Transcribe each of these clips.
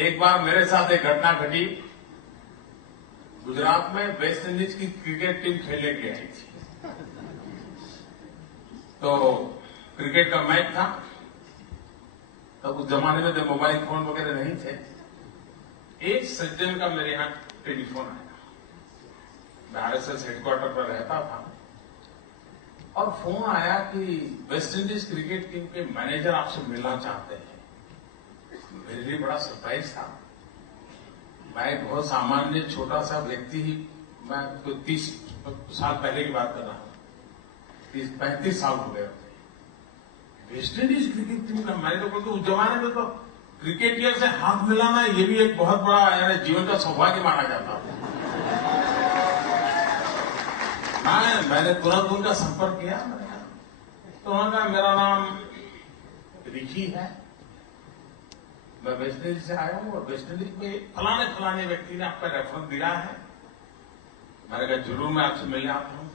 एक बार मेरे साथ एक घटना घटी। गुजरात में वेस्ट इंडीज की क्रिकेट टीम खेलने के लिए आई थी। तो क्रिकेट का मैच था। तब उस जमाने में तो मोबाइल फोन वगैरह नहीं थे। एक सज्जन का मेरे यहां टेलीफोन आया। मैं आरएसएस हेडक्वार्टर पर रहता था और फोन आया कि वेस्ट इंडीज क्रिकेट टीम के मैनेजर आपसे मिलना चाहते हैं। मेरे लिए बड़ा सरप्राइज था। मैं एक बहुत सामान्य छोटा सा व्यक्ति ही, मैं तो 30 साल पहले की बात कर रहा हूं। 35 साल हो गए। वेस्ट इंडीज क्रिकेट टीम का मैनेजर को तो उस जमाने में तो क्रिकेटियर से हाथ मिलाना ये भी एक बहुत बड़ा जीवन का सौभाग्य माना जाता था। मैंने तुरंत उनका संपर्क किया। तो उन्होंने कहा मेरा नाम रिकी है, मैं वेस्ट इंडीज से आया हूं और वेस्ट इंडीज में फलाने व्यक्ति ने आपका रेफरेंस दिया है। मैंने कहा जरूर मैं आपसे मिलने आता हूं।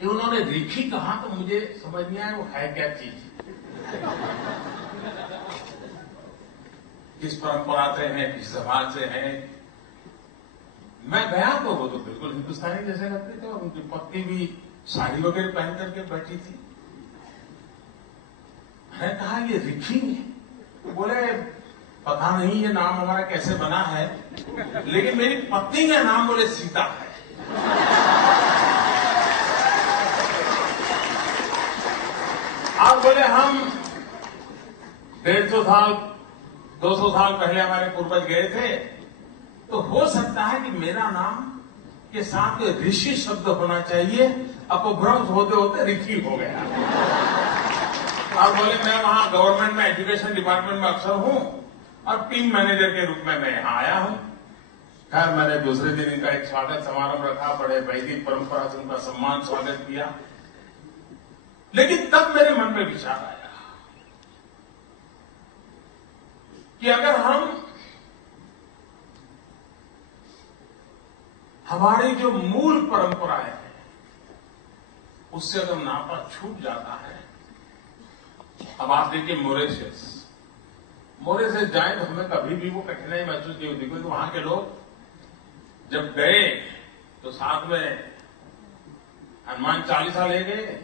कि उन्होंने रिकी कहा तो मुझे समझ नहीं आया वो है क्या चीज, किस परंपरा से है, किस समाज से है। मैं गया तो वो तो बिल्कुल हिंदुस्तानी जैसे लगते थे और उनकी पत्नी भी साड़ी वगैरह पहन करके बैठी थी। मैंने कहा ये रिकी है। तो बोले पता नहीं ये नाम हमारा कैसे बना है, लेकिन मेरी पत्नी का नाम बोले सीता है। आप बोले हम 150 साल 200 साल पहले हमारे पूर्वज गए थे, तो हो सकता है कि मेरा नाम के साथ ऋषि शब्द होना चाहिए। अपभ्रंश होते होते ऋषि हो गया। और बोले मैं वहां गवर्नमेंट में एजुकेशन डिपार्टमेंट में अफसर हूं और टीम मैनेजर के रूप में मैं यहां आया हूं। खैर मैंने दूसरे दिन इनका एक स्वागत समारोह रखा, बड़े वैदिक परंपरा से उनका सम्मान स्वागत किया। लेकिन तब मेरे मन में विचार आया कि अगर हमारी जो मूल परंपराएं हैं उससे अगर नाता छूट जाता है। अब आप देखिए मॉरिशस जाए तो हमें कभी भी वो कठिनाई महसूस नहीं होती, क्योंकि वहां के लोग जब गए तो साथ में हनुमान चालीसा ले गए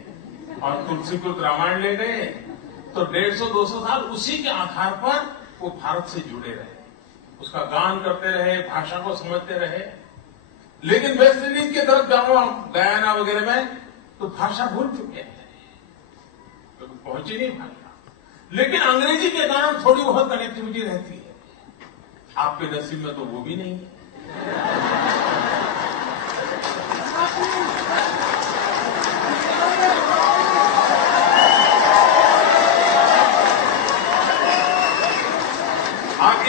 और तुलसीपुर रामायण ले गए। तो 150-200 साल उसी के आधार पर वो भारत से जुड़े रहे, उसका गान करते रहे, भाषा को समझते रहे। लेकिन वेस्ट इंडीज की तरफ जाओ गयाना वगैरह में तो भाषा भूल चुके हैं, तो पहुंची नहीं भाषा। लेकिन अंग्रेजी के कारण थोड़ी बहुत कनेक्टिविटी रहती है। आपके नसीब में तो वो भी नहीं है। आप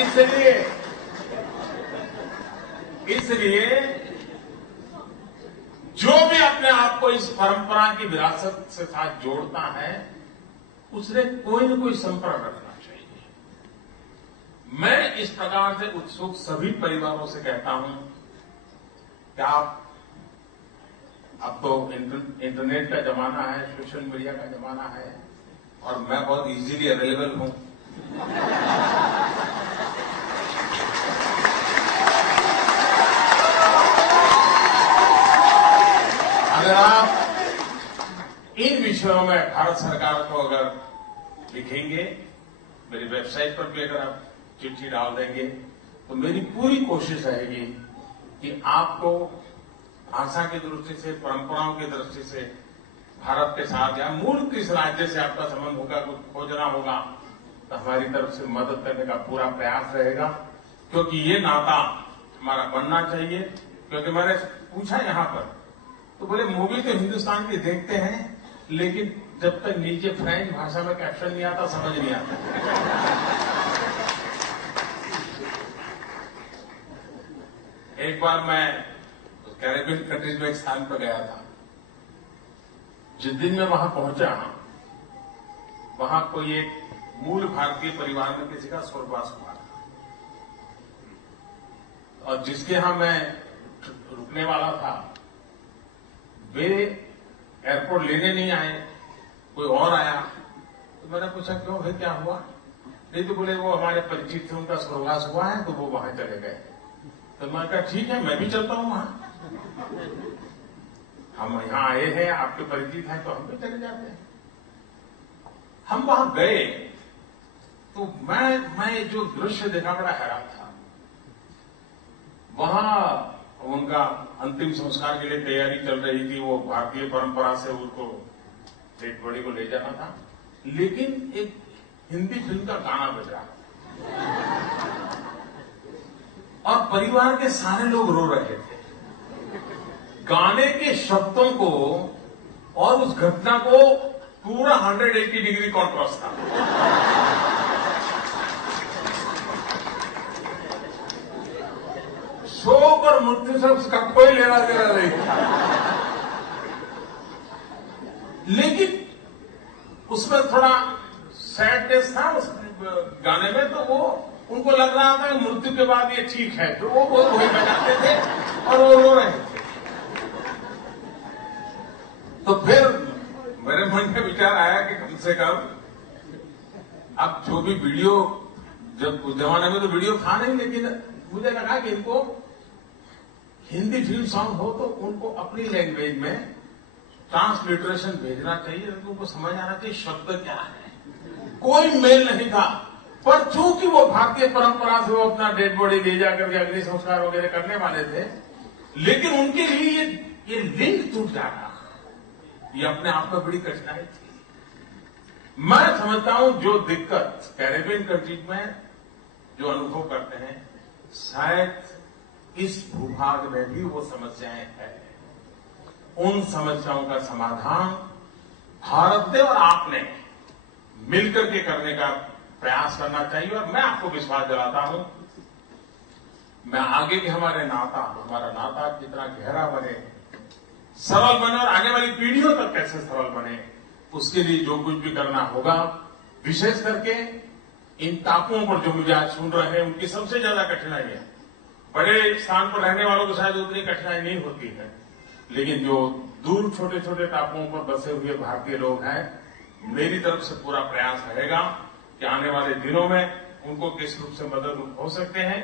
इसलिए जो भी अपने आप को इस परंपरा की विरासत से साथ जोड़ता है उसने कोई न कोई संपर्क रखना चाहिए। मैं इस प्रकार से उत्सुक सभी परिवारों से कहता हूं कि अब तो इंटरनेट का जमाना है, सोशल मीडिया का जमाना है और मैं बहुत इजीली अवेलेबल हूं। अगर आप इन विषयों में भारत सरकार को अगर लिखेंगे, मेरी वेबसाइट पर भी अगर आप चिट्ठी डाल देंगे, तो मेरी पूरी कोशिश रहेगी कि आपको भाषा की दृष्टि से, परंपराओं की दृष्टि से भारत के साथ या मूल किस राज्य से आपका संबंध होगा, कुछ खोजना होगा, तो हमारी तरफ से मदद करने का पूरा प्रयास रहेगा। क्योंकि ये नाता हमारा बनना चाहिए। क्योंकि मैंने पूछा यहां पर तो बोले मूवी तो हिंदुस्तान की देखते हैं, लेकिन जब तक नीचे फ्रेंच भाषा में कैप्शन नहीं आता समझ नहीं आता। एक बार मैं कैरेबियन कंट्रीज में एक स्थान पर गया था। जिस दिन मैं वहां पहुंचा, वहां कोई एक मूल भारतीय परिवार में किसी का स्वर्गवास हुआ था और जिसके यहां मैं रुकने वाला था, वे एयरपोर्ट लेने नहीं आए, कोई और आया। तो मैंने पूछा क्यों भाई क्या हुआ? नहीं तो बोले वो हमारे परिचित थे, उनका स्वर्गवास हुआ है तो वो वहां चले गए। तो मैं कहा ठीक है, मैं भी चलता हूं वहां, हम यहां आए हैं, आपके परिचित हैं तो हम भी चले जाते हैं। हम वहां गए तो मैं जो दृश्य देखा बड़ा हैरान था। वहां उनका अंतिम संस्कार के लिए तैयारी चल रही थी, वो भारतीय परंपरा से उनको डेड बॉडी को ले जाना था, लेकिन एक हिंदी फिल्म का गाना बज रहा और परिवार के सारे लोग रो रहे थे। गाने के शब्दों को और उस घटना को पूरा 180 डिग्री कॉन्ट्रास्ट था। शोक और मृत्यु से उसका कोई लेना देना नहीं था, लेकिन उसमें थोड़ा सैडनेस था उस गाने में। तो वो उनको लग रहा था कि मृत्यु के बाद ये ठीक है, तो वो वही बजाते थे और वो रो रहे थे। तो फिर मेरे मन में विचार आया कि कम से कम अब जो भी वीडियो, जब उस जमाने में तो वीडियो था नहीं, लेकिन मुझे लगा कि इनको हिंदी फिल्म सॉन्ग हो तो उनको अपनी लैंग्वेज में ट्रांसलिटरेशन भेजना चाहिए, उनको समझ आना चाहिए शब्द क्या है। कोई मेल नहीं था, पर चूंकि वो भारतीय परंपरा से वो अपना डेड बॉडी ले जाकर के अग्नि संस्कार वगैरह करने वाले थे, लेकिन उनके लिए ये लिंक टूट जाना, ये अपने आप में बड़ी कठिनाई थी। मैं समझता हूं जो दिक्कत कैरेबियन कंट्रीज में जो अनुभव करते हैं, शायद इस भूभाग में भी वो समस्याएं हैं। उन समस्याओं का समाधान भारत ने और आपने मिलकर के करने का प्रयास करना चाहिए। और मैं आपको विश्वास दिलाता हूं, मैं आगे के हमारा नाता कितना गहरा बने, सरल बने और आगे वाली पीढ़ियों तक कैसे सरल बने, उसके लिए जो कुछ भी करना होगा, विशेष करके इन टापुओं पर जो मुझे आज सुन रहे हैं, उनकी सबसे ज्यादा कठिनाई है। बड़े स्थान पर रहने वालों को शायद उतनी कठिनाई नहीं होती है, लेकिन जो दूर छोटे छोटे टापुओं पर बसे हुए भारतीय लोग हैं, मेरी तरफ से पूरा प्रयास रहेगा कि आने वाले दिनों में उनको किस रूप से मदद हो सकते हैं